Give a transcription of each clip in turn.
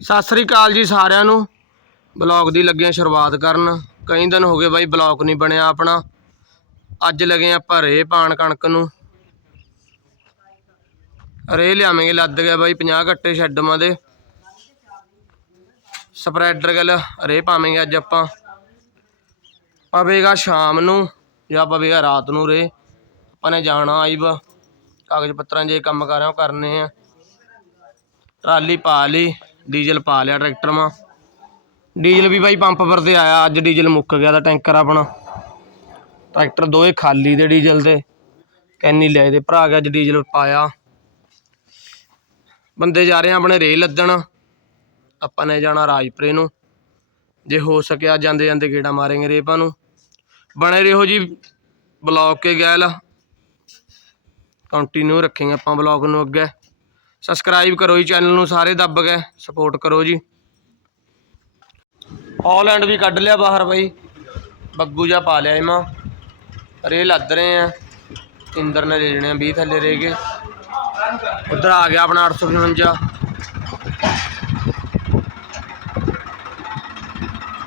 ਸਤਿ ਸ੍ਰੀ ਅਕਾਲ ਜੀ ਸਾਰਿਆਂ ਨੂੰ। ਬਲੌਗ ਦੀ ਲੱਗੇ ਸ਼ੁਰੂਆਤ ਕਰਨ। ਕਈ ਦਿਨ ਹੋ ਗਏ ਬਾਈ ਬਲੌਗ ਨਹੀਂ ਬਣਿਆ ਆਪਣਾ। ਅੱਜ ਲੱਗੇ ਆਪਾਂ ਰੇ ਪਾਣ ਕਣਕ ਨੂੰ। ਰੇ ਲਿਆਵਾਂਗੇ, ਲੱਦ ਗਿਆ ਬਾਈ 50 ਗੱਟੇ ਛੱਡਮਾਂ ਦੇ। ਸਪਰੈਡਰ ਗੱਲ ਰੇ ਪਾਵਾਂਗੇ ਅੱਜ ਆਪਾਂ। ਪਵੇਗਾ ਸ਼ਾਮ ਨੂੰ ਜਾਂ ਪਵੇਗਾ ਰਾਤ ਨੂੰ ਰੇ ਆਪਾਂ ਨੇ ਜਾਣਾ ਆਈ ਵਾ। ਕਾਗਜ਼ ਪੱਤਰਾਂ ਜੇ ਕੰਮ ਕਰ ਰਹੇ ਉਹ ਕਰਨੇ ਆ। ਟਰਾਲੀ ਪਾ ਲਈ। ਡੀਜ਼ਲ ਪਾ ਲਿਆ ਟਰੈਕਟਰ ਮਾ। ਡੀਜ਼ਲ ਵੀ ਬਾਈ ਪੰਪ ਪਰ ਤੇ ਆਇਆ, ਅੱਜ ਡੀਜ਼ਲ ਮੁੱਕ ਗਿਆ ਦਾ ਟੈਂਕਰ ਆਪਣਾ। ਟਰੈਕਟਰ ਦੋਏ ਖਾਲੀ ਦੇ ਡੀਜ਼ਲ ਦੇ, ਕੈਨੀ ਲੈ ਦੇ। ਭਰਾ ਗਿਆ ਅੱਜ ਡੀਜ਼ਲ ਪਾਇਆ। ਬੰਦੇ ਜਾ ਰਹੇ ਆ ਆਪਣੇ ਰੇਲ ਲੱਦਣ। ਆਪਾਂ ਨੇ ਜਾਣਾ ਰਾਜਪੁਰੇ ਨੂੰ। ਜੇ ਹੋ ਸਕਿਆ ਜਾਂਦੇ ਜਾਂਦੇ ਗੇੜਾ ਮਾਰਾਂਗੇ ਰੇਪਾਂ ਨੂੰ। ਬਣੇ ਰਹੋ ਜੀ ਬਲੌਗ ਕੇ ਗੈਲ। ਕੰਟੀਨਿਊ ਰੱਖਾਂਗੇ ਆਪਾਂ ਬਲੌਗ ਨੂੰ ਅੱਗੇ। ਸਬਸਕ੍ਰਾਈਬ ਕਰੋ ਜੀ ਚੈਨਲ ਨੂੰ, ਸਾਰੇ ਦੱਬ ਕੇ ਸਪੋਰਟ ਕਰੋ ਜੀ। ਹਾਲੈਂਡ ਵੀ ਕੱਢ ਲਿਆ ਬਾਹਰ ਬਾਈ। ਬੱਗੂ ਜਾ ਪਾ ਲਿਆ ਇਮਾ ਰੇ ਲੱਦ ਰਹੇ ਆ। ਇੰਦਰ ਨੇ ਲੈ ਲੈਣੇ ਆ 20 ਥੱਲੇ ਰਹਿ ਗਏ। ਉਧਰ ਆ ਗਿਆ ਆਪਣਾ 855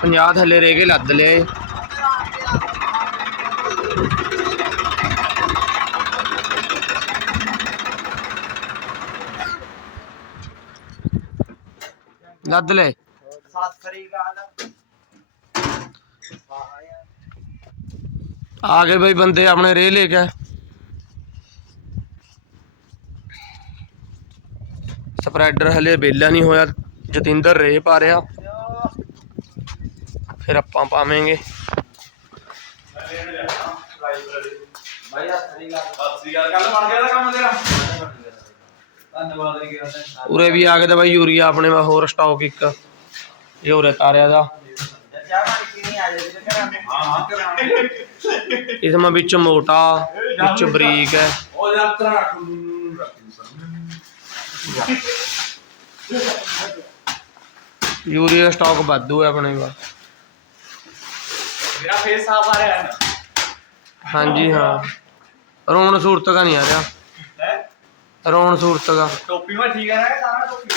50 ਥੱਲੇ ਰਹਿ ਗਏ, ਲੱਦ ਲਿਆ ਲੱਦ ਲੈ। ਆ ਗਏ ਬਈ ਬੰਦੇ ਆਪਣੇ ਰੇ ਲੈ ਕੇ। ਸਪਰੈਡਰ ਹਲੇ ਬੇਲਾ ਨਹੀਂ ਹੋਇਆ। ਜਤਿੰਦਰ ਰੇ ਪਾ ਰਿਹਾ। ਫਿਰ ਆਪਾਂ ਪਾਵਾਂਗੇ। ਭਾਈ ਸਤਿ ਸ੍ਰੀ ਅਕਾਲ। ਸਤਿ ਸ੍ਰੀ ਅਕਾਲ ਕੱਲ ਬਣ ਗਿਆ ਦਾ ਕੰਮ ਤੇਰਾ। ਧੰਨਵਾਦ ਉਰੇ ਵੀ ਆ ਗਏ ਤਾਂ ਬਾਈ ਯੂਰੀਆ ਆਪਣੇ ਵਾ ਹੋਰ ਸਟਾਕ ਇੱਕ। ਇਹ ਉਰੇ ਤਾਰਿਆ ਦਾ। ਇਸ ਮਾ ਵਿੱਚ ਮੋਟਾ ਵਿੱਚ ਬਰੀਕ ਹੈ। ਉਹ ਯਾਤਰਾ ਰੱਖ ਯੂਰੀਆ ਸਟਾਕ ਵਾਧੂ ਹੈ ਆਪਣੇ ਵਾ ਮੇਰਾ ਫੇਸ ਸਾਫ਼ ਆ ਰਿਹਾ ਹੈ। ਨਾ ਹਾਂਜੀ ਹਾਂ। ਰੋਣ ਸੂਰਤ ਦਾ ਨਹੀਂ ਆ ਰਿਹਾ। ਰੋਣ ਸੂਰਤ ਦਾ। ਟੋਪੀ ਮੈਂ ਠੀਕ ਹੈ ਨਾ ਸਾਰਾ ਟੋਪੀ?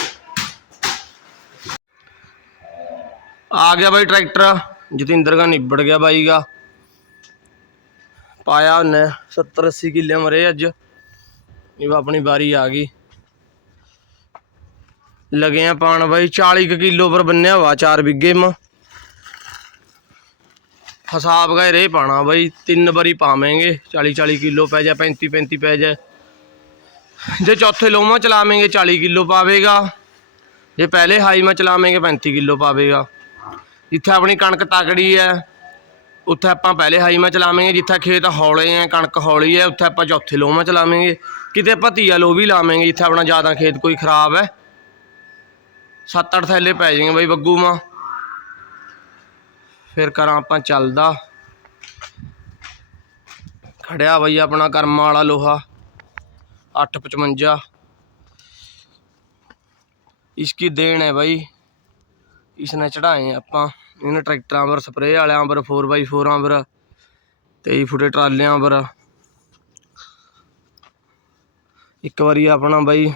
ਆ ਗਿਆ ਬਾਈ ਟਰੈਕਟਰ। ਜਤਿੰਦਰ ਦਾ ਨਿਬੜ ਗਿਆ ਬਾਈ ਦਾ। ਪਾਇਆ ਉਹਨੇ 70 80 ਕਿੱਲੇ ਮਰੇ ਅੱਜ। ਇਹ ਆਪਣੀ ਵਾਰੀ ਆ ਗਈ। ਲਗੇ ਆ ਪਾਣ ਬਾਈ 40 ਕੁ ਕਿਲੋ ਪਰ ਬੰਨਿਆ ਵਾ 4 ਬਿੱਗੇ ਮ। ਹਿਸਾਬ ਗਏ ਰੇ ਪਾਣਾ ਬਾਈ ਤਿੰਨ ਵਾਰੀ ਪਾਵਾਂਗੇ। 40 40 ਕਿਲੋ ਪੈ ਜਾ 35 35 ਪੈ ਜਾ ਜੇ ਚੌਥੇ ਲੋਮਾ ਚਲਾਵੇਂਗੇ 40 ਕਿਲੋ ਪਾਵੇਗਾ। ਜੇ ਪਹਿਲੇ ਹਾਈ ਮਾ ਚਲਾਵਾਂਗੇ 35 ਕਿਲੋ ਪਾਵੇਗਾ। ਜਿੱਥੇ ਆਪਣੀ ਕਣਕ ਤਕੜੀ ਹੈ, ਉੱਥੇ ਆਪਾਂ ਪਹਿਲੇ ਹਾਈ ਮਾ ਚਲਾਵਾਂਗੇ, ਜਿੱਥੇ ਖੇਤ ਹੌਲੇ ਹੈ, ਕਣਕ ਹੌਲੀ ਹੈ, ਉੱਥੇ ਆਪਾਂ ਚੌਥੇ ਲੋਹ ਚਲਾਵੇਂਗੇ। ਕਿਤੇ ਆਪਾਂ ਤੀਆ ਲੋ ਵੀ ਲਾਵੇਂਗੇ, ਜਿੱਥੇ ਆਪਣਾ ਜ਼ਿਆਦਾ ਖੇਤ ਕੋਈ ਖਰਾਬ ਹੈ। 7-8 ਥੈਲੇ ਪੈ ਜਾਣਗੇ ਬਾਈ ਬੱਗੂ ਮਾ। ਫਿਰ ਕਰਾਂ ਆਪਾਂ ਚੱਲਦਾ। ਖੜਿਆ ਬਾਈ ਆਪਣਾ ਕਰਮਾਂ ਵਾਲਾ ਲੋਹਾ। 855 ਇਸकी ਦੇਣ ਹੈ ਬਾਈ। ਇਸਨੇ ਚੜਾਏ ਆਪਾਂ। ਇਹਨਾਂ ਟਰੈਕਟਰਾਂ ਪਰ ਸਪਰੇਅ ਵਾਲਿਆਂ ਪਰ 4x4ਾਂ ਪਰ 23 ਫੁੱਟੇ ਟਰਾਲਿਆਂ ਪਰ। ਇੱਕ ਵਾਰੀ ਆਪਣਾ ਬਾਈ,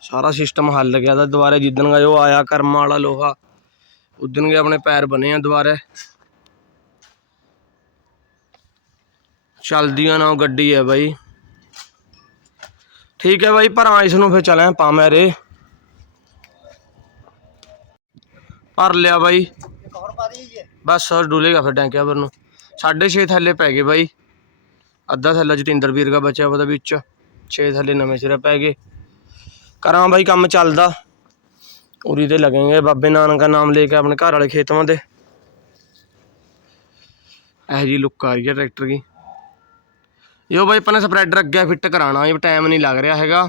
ਸਾਰਾ ਸਿਸਟਮ ਹੱਲ ਗਿਆ ਤਾਂ ਦੁਬਾਰੇ ਜਿੱਦਣ ਗਾ ਉਹ ਆਇਆ ਕਰਮਾਂ ਵਾਲਾ ਲੋਹਾ, ਉਦਣ ਗਏ ਆਪਣੇ ਪੈਰ ਬਣੇ ਆ ਦੁਬਾਰੇ। ਚਲਦੀਆਂ ਨਾ ਉਹ ਗੱਡੀ ਹੈ ਬਾਈ। ਠੀਕ ਹੈ ਬਾਈ ਭਰਾਂ ਇਸ ਨੂੰ ਫਿਰ ਚਲਿਆ ਪਾਵੇਂ ਰੇ ਭਰ ਲਿਆ ਬਾਈ। ਬਸ, ਸਰ, ਡੁੱਲੇਗਾ ਫਿਰ ਟੈਂਕਿਆ ਪਰ ਨੂੰ। 6.5 ਥੱਲੇ ਪੈ ਗਏ ਬਾਈ। ਅੱਧਾ ਥੱਲਾ ਜਤਿੰਦਰ ਵੀਰ ਦਾ ਬਚਿਆ ਉਹਦਾ ਵਿੱਚ। 6 ਥੱਲੇ ਨਵੇਂ ਸਿਰੇ ਪੈ ਗਏ। ਕਰਾਂ ਬਾਈ ਕੰਮ ਚੱਲਦਾ। ਉਰੀ ਤੇ ਲੱਗेंगे ਬਾਬੇ ਨਾਨਕ ਦਾ ਨਾਮ ਲੈ ਕੇ ਆਪਣੇ ਘਰ ਵਾਲੇ ਖੇਤਾਂ ਦੇ। ਇਹ ਜੀ ਲੁੱਕ ਆ ਰਹੀ ਹੈ ਟਰੈਕਟਰ ਦੀ। ਇਹੋ ਬਾਈ ਆਪਾਂ ਨੇ ਸਪਰੈਡਰ ਅੱਗੇ ਫਿੱਟ ਕਰਾਣਾ ਇਹ ਟਾਈਮ ਨਹੀਂ ਲੱਗ ਰਿਹਾ ਹੈਗਾ।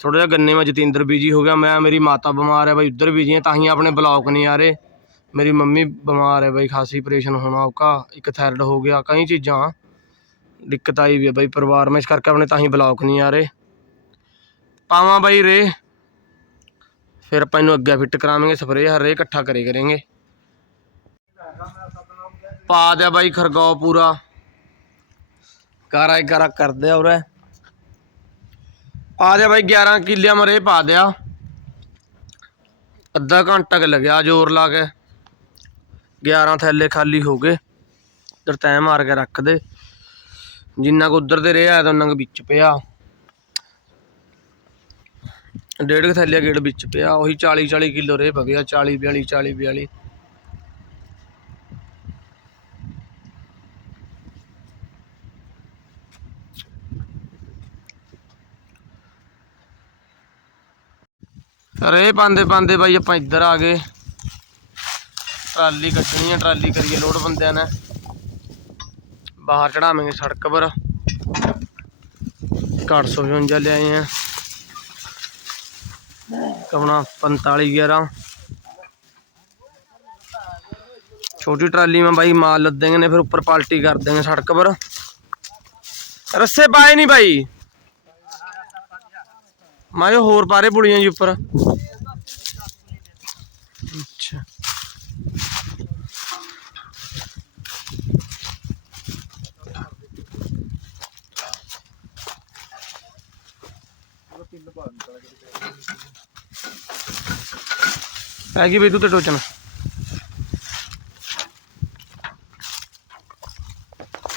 ਥੋੜਾ ਜਿਹਾ ਗੰਨੇ ਮੈਂ ਜਤਿੰਦਰ ਬੀਜੀ ਹੋ ਗਿਆ, ਮੈਂ, ਮੇਰੀ ਮਾਤਾ ਬਿਮਾਰ ਹੈ ਬਾਈ, ਉੱਧਰ ਬੀਜੀ ਹੈ, ਤਾਂ ਹੀ ਆਪਣੇ ਬਲੌਕ ਨਹੀਂ ਆ ਰਹੇ ਮੇਰੀ ਮੰਮੀ ਬਿਮਾਰ ਹੈ ਬਾਈ, ਖਾਸੀ ਆਪਰੇਸ਼ਨ ਹੋਣਾ ਔਕਾ ਇੱਕ ਥਾਇਰਡ ਹੋ ਗਿਆ, ਕਈ ਚੀਜ਼ਾਂ। ਦਿੱਕਤ ਆਈ ਵੀ ਹੈ ਬਾਈ ਪਰਿਵਾਰ ਮੈਂ ਇਸ ਕਰਕੇ ਆਪਣੇ ਤਾਂ ਹੀ ਬਲੌਕ ਨਹੀਂ ਆ ਰਹੇ ਪਾਵਾਂ ਬਾਈ ਰੇ। ਫਿਰ ਆਪਾਂ ਇਹਨੂੰ ਅੱਗੇ ਫਿੱਟ ਕਰਾਵਾਂਗੇ, ਸਪਰੇਅ ਹਰ ਰੇ ਇਕੱਠਾ ਕਰੇ ਕਰਾਂਗੇ। ਪਾ ਦਿਆ ਬਾਈ ਖਰਗਾਓ ਪੂਰਾ। ਕਾਰਾ ਕਾਰਾ ਕਰਦੇ ਆ ਉਰੇ। ਆ ਦਿਆ ਬਾਈ 11 ਕਿੱਲਿਆਂ ਮਰੇ ਪਾ ਦਿਆ। ਅੱਧਾ ਘੰਟਾ ਕੁ ਲੱਗਿਆ ਜ਼ੋਰ ਲਾ ਕੇ। 11 ਥੈਲੇ ਖਾਲੀ ਹੋ ਗਏ। ਉਧਰ ਤੈਂ ਮਾਰ ਕੇ ਰੱਖ ਦੇ। ਜਿੰਨਾ ਕੁ ਉਧਰ ਦੇ ਰਿਹਾ ਤਾਂ ਉਹਨਾਂ ਕੁ ਵਿੱਚ ਪਿਆ। ਡੇਢ ਕੁ ਥੈਲੇ ਗੇੜ ਵਿੱਚ ਪਿਆ। ਉਹੀ 40 40 ਕਿਲੋ ਰੇ ਵਗਿਆ 40 42 40 42 ਰੇ ਪਾਉਂਦੇ ਪਾਉਂਦੇ ਬਾਈ ਆਪਾਂ ਇੱਧਰ ਆ ਗਏ ਟਰਾਲੀ ਕੱਢਣੀ ਆ ਟਰਾਲੀ ਕਰੀਏ ਲੋਡ ਬੰਦਿਆਂ ਨੇ ਬਾਹਰ ਚੜਾਵਾਂਗੇ ਸੜਕ ਪਰ 855 ਲਿਆਏ ਆ ਕਵਣਾ 45 11 ਛੋਟੀ ਟਰਾਲੀ में भाई माल लद देंगे ने फिर ऊपर पाल्टी कर देंगे सड़क पर रस्से पाए नहीं भाई ਮਾਇਓ ਹੋਰ ਪਾਰੇ ਪੁਲੀਆਂ ਜੀ ਉੱਪਰ। ਅੱਛਾ। ਆ ਗਈ ਤੇ ਟੋਚਣਾ।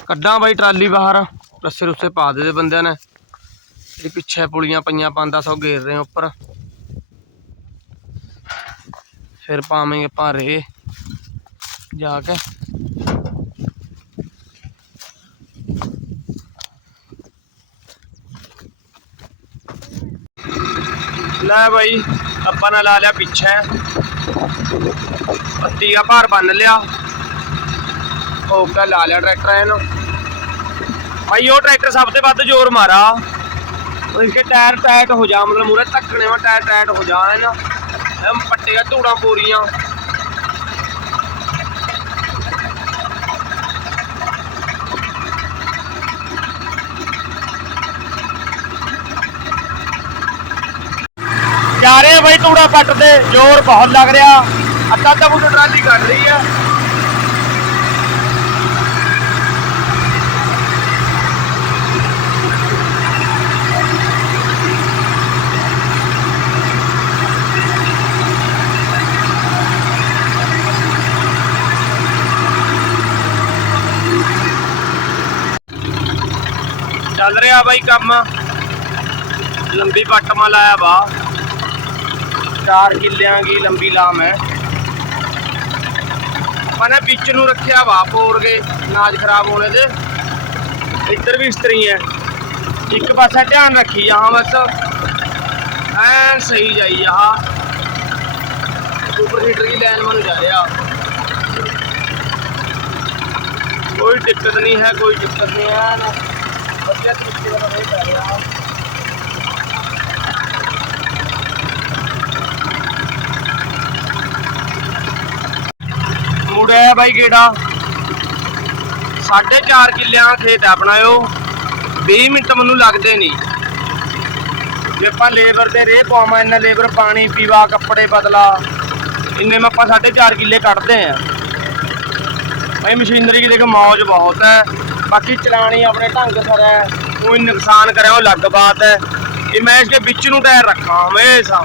ਕੱਢਾਂ ਬਾਈ ਟਰਾਲੀ ਬਾਹਰ, ਰੱਸੇ ਰੁੱਸੇ ਪਾ ਦੇ ਦੇ ਬੰਦਿਆਂ ਨੇ। ਇਹ ਪਿੱਛੇ ਪੁਲੀਆਂ ਪਈਆਂ ਪਾਂਦਾ ਸੌ ਘੇਰ ਰਹੇ ਉੱਪਰ। ਫਿਰ ਪਾਵਾਂਗੇ ਭਾਰੇ ਜਾ ਕੇ। ਲੈ ਬਾਈ, ਆਪਾਂ ਨੇ ਲਾ ਲਿਆ ਪਿੱਛੇ। ਪੱਤੀ ਦਾ ਭਾਰ ਬੰਨ ਲਿਆ। ਹੋ ਕੇ ਲਾ ਲਿਆ ਟਰੈਕਟਰ ਇਹਨੂੰ। ਭਾਈ ਉਹ ਟਰੈਕਟਰ ਸਭ ਤੋਂ ਵੱਧ ਜ਼ੋਰ ਮਾਰਾ। ਉਹ ਟਾਇਰ ਟਾਈਟ ਹੋ ਜਾ, ਮਤਲਬ ਮੂਰੇ ਧੱਕਣੇ ਵਾ, ਟਾਇਰ ਟਾਈਟ ਹੋ ਜਾ ਨਾ ਇਹ ਪੱਟੇਗਾ ਧੂੜਾਂ ਪੂਰੀਆਂ। ਜਾ ਰਹੇ ਆ ਬਾਈ ਧੂੜਾ ਪੱਟਦੇ ਜ਼ੋਰ ਬਹੁਤ ਲੱਗ ਰਿਹਾ। ਅੱਧਾ ਅੱਧਾ ਫੁੱਟ ਟਰਾਲੀ ਕੱਢ ਰਹੀ ਆ। ਚੱਲ ਬਾਈ ਕੰਮ। ਲੰਬੀ ਪੱਟ ਮਾ ਲਾਇਆ ਵਾ। ਚਾਰ ਕਿੱਲਿਆਂ ਦੀ ਲੰਬੀ ਲਾਮ ਹੈ। ਮਨੇ ਵਿੱਚ ਨੂੰ ਰੱਖਿਆ ਵਾ ਪੋਰ ਕੇ ਨਾਜ ਖਰਾਬ ਹੋਣੇ ਦੇ। ਇੱਧਰ ਵੀ ਇਸਤਰੀ ਹੈ। ਇੱਕ ਪਾਸੇ ਧਿਆਨ ਰੱਖੀ ਜਹਾਂ ਬਸ। ਐ ਸਹੀ ਜਾਈ ਆ। ਸੁਪਰ ਹੀਟਰ ਦੀ ਲਾਈਨ ਮਨ ਜਾ ਰਿਹਾ। ਕੋਈ ਦਿੱਕਤ ਨਹੀਂ ਹੈ, ਕੋਈ ਦਿੱਕਤ ਨਹੀਂ ਹੈ। ਵਧੀਆ ਤਰੀਕੇ ਨਾਲ ਇਹ ਕਰ ਰਿਹਾ ਮੁੜਿਆ ਬਾਈ ਗੇੜਾ ਸਾਢੇ ਚਾਰ ਕਿੱਲਿਆਂ ਖੇਤ ਹੈ ਬਣਾਇਓ ਉਹ। 20 ਮਿੰਟ ਮੈਨੂੰ ਲੱਗਦੇ ਨਹੀਂ। ਜੇ ਆਪਾਂ ਲੇਬਰ ਤੇ ਰੇ ਪਾਵਾਂ, ਇੰਨਾ ਲੇਬਰ ਪਾਣੀ ਪੀਵਾ, ਕੱਪੜੇ ਬਦਲਾ, ਇੰਨੇ ਮੈਂ ਆਪਾਂ ਸਾਢੇ ਚਾਰ ਕਿੱਲੇ ਕੱਢਦੇ ਆ ਭਾਈ ਮਸ਼ੀਨਰੀ ਦੀ ਦੇਖ, ਮੌਜ ਬਹੁਤ ਹੈ। ਬਾਕੀ ਚਲਾਣੀ ਆਪਣੇ ਢੰਗ ਸਰ ਹੈ, ਕੋਈ ਨੁਕਸਾਨ ਕਰਿਆ ਉਹ ਅਲੱਗ ਬਾਤ ਹੈ। ਇਹ ਮੈਂ ਇਸਕੇ ਵਿੱਚ ਨੂੰ ਟਾਇਰ ਰੱਖਾਂ, ਹਮੇਸ਼ਾ।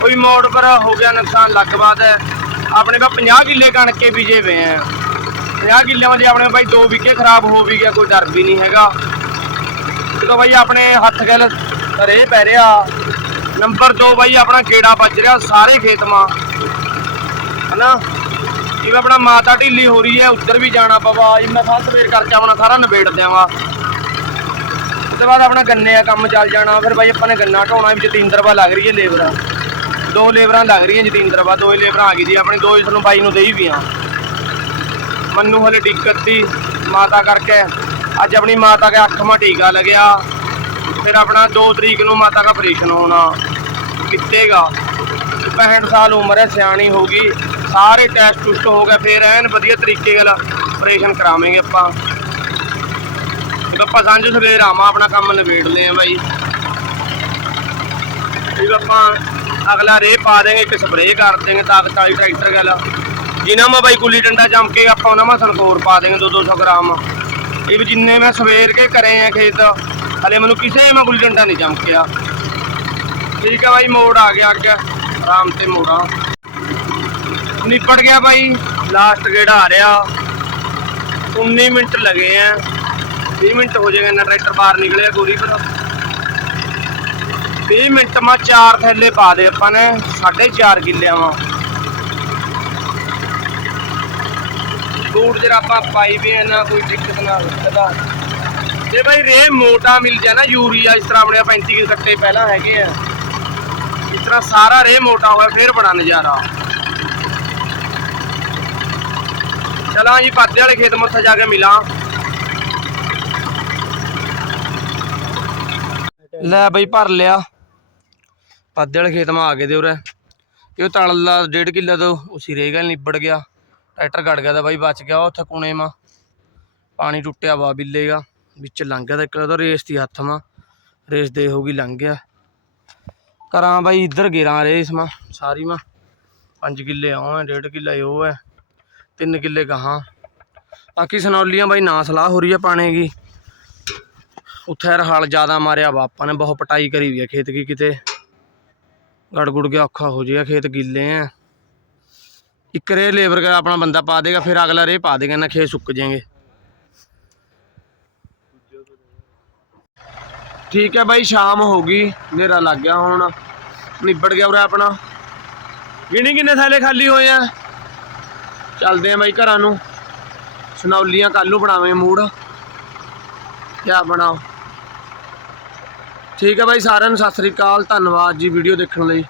ਕੋਈ ਮੋੜ ਪਰ ਹੋ ਗਿਆ ਨੁਕਸਾਨ, ਅਲੱਗ ਬਾਤ ਹੈ। ਆਪਣੇ ਪਾ 50 ਕਿੱਲੇ ਕਣਕ ਕੇ ਬੀਜੇ ਹੋਏ ਹੈ। 50 ਕਿੱਲਿਆਂ ਦੇ ਆਪਣੇ ਬਾਈ ਦੋ ਵਿਕੇ ਖਰਾਬ ਹੋ ਵੀ ਗਿਆ, ਕੋਈ ਡਰ ਵੀ ਨਹੀਂ ਹੈਗਾ। ਜਦੋਂ ਬਾਈ ਆਪਣੇ ਹੱਥ ਗੱਲ ਰੇ ਪੈ ਰਿਹਾ, ਨੰਬਰ 2 ਬਾਈ ਆਪਣਾ ਗੇੜਾ ਵੱਜ ਰਿਹਾ ਸਾਰੇ ਖੇਤ ਮਾਂ। ਹਨਾ? ਜਿਵੇਂ ਆਪਣਾ ਮਾਤਾ ਢਿੱਲੀ ਹੋ ਰਹੀ ਹੈ, ਉੱਧਰ ਵੀ ਜਾਣਾ ਪਵਾ ਜੀ, ਮੈਂ ਸਾਰਾ ਸਵੇਰ ਕਰਕੇ ਆਪਣਾ ਸਾਰਾ ਨਿਬੇੜ ਦਿਆਂਗਾ। ਉਹਦੇ ਬਾਅਦ ਆਪਣਾ ਗੰਨੇ ਦਾ ਕੰਮ ਚੱਲ ਜਾਣਾ। ਫਿਰ ਬਾਈ ਆਪਾਂ ਨੇ ਗੰਨਾ ਢੋਣਾ ਵੀ ਜਤਿੰਦਰਵਾ ਲੱਗ ਰਹੀ ਹੈ ਲੇਬਰ। ਦੋ ਲੇਬਰਾਂ ਲੱਗ ਰਹੀਆਂ ਜਤਿੰਦਰਵਾ ਦੋ ਹੀ ਲੇਬਰਾਂ ਆ ਗਈ ਜੀ। ਆਪਣੀ ਦੋ ਹੀ ਤੁਹਾਨੂੰ ਬਾਈ ਨੂੰ ਦੇਈ ਵੀ ਆ ਮੰਨੂ ਹਲੇ ਦਿੱਕਤ ਦੀ, ਮਾਤਾ ਕਰਕੇ। ਅੱਜ ਆਪਣੀ ਮਾਤਾ ਕੇ ਅੱਖਾਂ ਟੀਕਾ ਲੱਗਿਆ। ਫਿਰ ਆਪਣਾ 2 ਤਰੀਕ ਨੂੰ ਮਾਤਾ ਦਾ ਆਪਰੇਸ਼ਨ ਹੋਣਾ। ਕਿੱਤੇਗਾ 65 ਸਾਲ ਉਮਰ ਹੈ, ਸਿਆਣੀ ਹੋ ਗਈ। ਸਾਰੇ ਟੈਸਟ ਟੁਸਟ ਹੋ ਗਏ, ਫਿਰ ਐਨ ਵਧੀਆ ਤਰੀਕੇ ਨਾਲ ਆਪਰੇਸ਼ਨ ਕਰਾਵਾਂਗੇ ਆਪਾਂ। ਆਪਾਂ ਸਾਂਝ ਸਵੇਰ ਆਵਾਂ, ਆਪਣਾ ਕੰਮ ਨਿਬੇੜਦੇ ਆ ਬਾਈ। ਇਹ ਆਪਾਂ ਅਗਲਾ ਰੇ ਪਾ ਦੇਂਗੇ ਇੱਕ ਸਪਰੇਅ ਕਰ ਦੇਗੇ ਤਾਕਤ ਵਾਲੀ ਟਰੈਕਟਰ ਗੱਲ ਜਿਨ੍ਹਾਂ ਮਾ ਬਾਈ ਗੁੱਲੀ ਡੰਡਾ ਜੰਮ ਕੇ ਆਪਾਂ ਉਹਨਾਂ ਮਾ ਸੰਕੋਰ ਪਾ ਦੇਂਗੇ 2-200 ਗ੍ਰਾਮ। ਇਹ ਵੀ ਜਿੰਨੇ ਮੈਂ ਸਵੇਰ ਕੇ ਕਰੇ ਆ ਖੇਤ, ਹਲੇ ਮੈਨੂੰ ਕਿਸੇ ਮਾ ਗੁੱਲੀ ਡੰਡਾ ਨਹੀਂ ਜੰਮ ਕਿਆ ਠੀਕ ਆ ਬਾਈ, ਮੋੜ ਆ ਗਿਆ ਅੱਗੇ। ਆਰਾਮ ਤੇ ਮੋੜਾਂ। ਨਿਪਟ ਗਿਆ ਬਾਈ। ਲਾਸਟ ਗੇੜ ਆ ਰਿਹਾ। 19 ਮਿੰਟ ਲਗੇ ਆ। 20 ਮਿੰਟ ਹੋ ਜਾਏਗਾ ਨਾ ਟਰੈਕਟਰ ਬਾਹਰ ਨਿਕਲਿਆ, ਗੋਰੀ ਪਰ 20 ਮਿੰਟ ਮਾ ਚਾਰ ਥੈਲੇ ਪਾ ਦੇ ਆਪਾਂ ਨੇ 4.5 ਕਿੱਲਿਆਂ ਵਾ ਬੂਟ ਜਰਾ ਆਪਾਂ ਪਾਈ ਵੀ ਹੈ ਨਾ, ਕੋਈ ਦਿੱਕਤ ਨਾ ਹੋਵੇ ਜੇ ਭਾਈ ਰੇ ਮੋਟਾ ਮਿਲ ਜਾ ਨਾ, ਯੂਰੀਆ ਇਸ ਤਰ੍ਹਾਂ ਆਪਣੇ 35 ਕੇ ਕੱਟੇ ਪਹਿਲਾਂ ਹੈਗੇ ਆ। ਇਸ ਤਰ੍ਹਾਂ ਸਾਰਾ ਰੇ ਮੋਟਾ ਹੋਇਆ, ਫਿਰ ਬੜਾ ਨਜ਼ਾਰਾ। ਚਲਾਂ ਜੀ ਪਾਦੇ ਵਾਲੇ ਖੇਤ ਮੱਥਾ ਜਾ ਕੇ ਮਿਲਾਂ। ਲੈ ਬਈ ਭਰ ਲਿਆ। ਪਾਦੇ ਵਾਲੇ ਖੇਤ ਮਾ ਆ ਗਏ ਦੇ ਉਰੇ। ਇਹ ਤਲ ਦਾ ਡੇਢ ਕਿੱਲਾ ਤੋਂ ਉਸੀ ਰਹਿ ਗਿਆ, ਨਿਬੜ ਗਿਆ। ਟਰੈਕਟਰ ਗੜ ਗਿਆ ਤਾਂ ਬਾਈ ਬਚ ਗਿਆ ਉੱਥੇ ਕੁਣੇ ਮਾ। ਪਾਣੀ ਟੁੱਟਿਆ, ਵਾ ਬਿੱਲੇਗਾ ਵਿੱਚ ਲੰਘ ਗਿਆ ਤਾਂ ਇੱਕ ਉਹਦਾ ਰੇਸ ਦੀ ਹੱਥ ਮਾ। ਰੇਸ ਦੇ ਹੋ ਗਈ, ਲੰਘ ਗਿਆ। ਕਰਾਂ ਬਾਈ ਇੱਧਰ ਗੇਰਾਂ ਰੇਸ ਮਾ, ਸਾਰੀ ਮਾ। 5 ਕਿੱਲੇ ਆਉਂ ਹੈ ਡੇਢ ਕਿੱਲਾ ਉਹ ਹੈ ਤਿੰਨ ਕਿੱਲੇ ਕਹਾਂ ਬਾਕੀ ਸਨੌਲੀਆਂ ਬਾਈ ਨਾ ਸਲਾਹ ਹੋ ਰਹੀ ਹੈ ਪਾਣੇ ਦੀ। ਉੱਥੇ ਯਾਰ ਹਲ ਜ਼ਿਆਦਾ ਮਾਰਿਆ ਵਾ, ਆਪਾਂ ਨੇ ਬਹੁਤ ਪਟਾਈ ਕਰੀ ਵੀ ਹੈ ਖੇਤ ਕੀ ਕਿਤੇ। ਗੜ ਗੁੜ ਗਿਆ, ਔਖਾ ਹੋ ਜਾਏਗਾ ਖੇਤ ਗਿੱਲੇ ਆ। ਇੱਕ ਰੇ ਲੇਬਰ ਦਾ ਆਪਣਾ ਬੰਦਾ ਪਾ ਦੇਗਾ, ਫਿਰ ਅਗਲਾ ਰੇ ਪਾ ਦੇਗਾ, ਨਾ ਖੇਤ ਸੁੱਕ ਜਾਣਗੇ ਠੀਕ ਹੈ ਬਾਈ, ਸ਼ਾਮ ਹੋ ਗਈ, ਹਨੇਰਾ ਲੱਗ ਗਿਆ ਹੁਣ। ਨਿਬੜ ਗਿਆ ਉਰੇ ਆਪਣਾ। ਗਿਣੀ ਕਿੰਨੇ ਥੈਲੇ ਖਾਲੀ ਹੋਏ ਆ? ਚੱਲਦੇ ਆ ਬਾਈ ਘਰਾਂ ਨੂੰ। ਸੁਨੌਲੀਆਂ ਕੱਲ ਨੂੰ ਬਣਾਵੇਂ ਮੂਡ ਕਿਆ ਬਣਾਓ। ਠੀਕ ਹੈ ਬਾਈ ਸਾਰਿਆਂ ਨੂੰ ਸਤਿ ਸ੍ਰੀ ਅਕਾਲ। ਧੰਨਵਾਦ ਜੀ ਵੀਡੀਓ ਦੇਖਣ ਲਈ।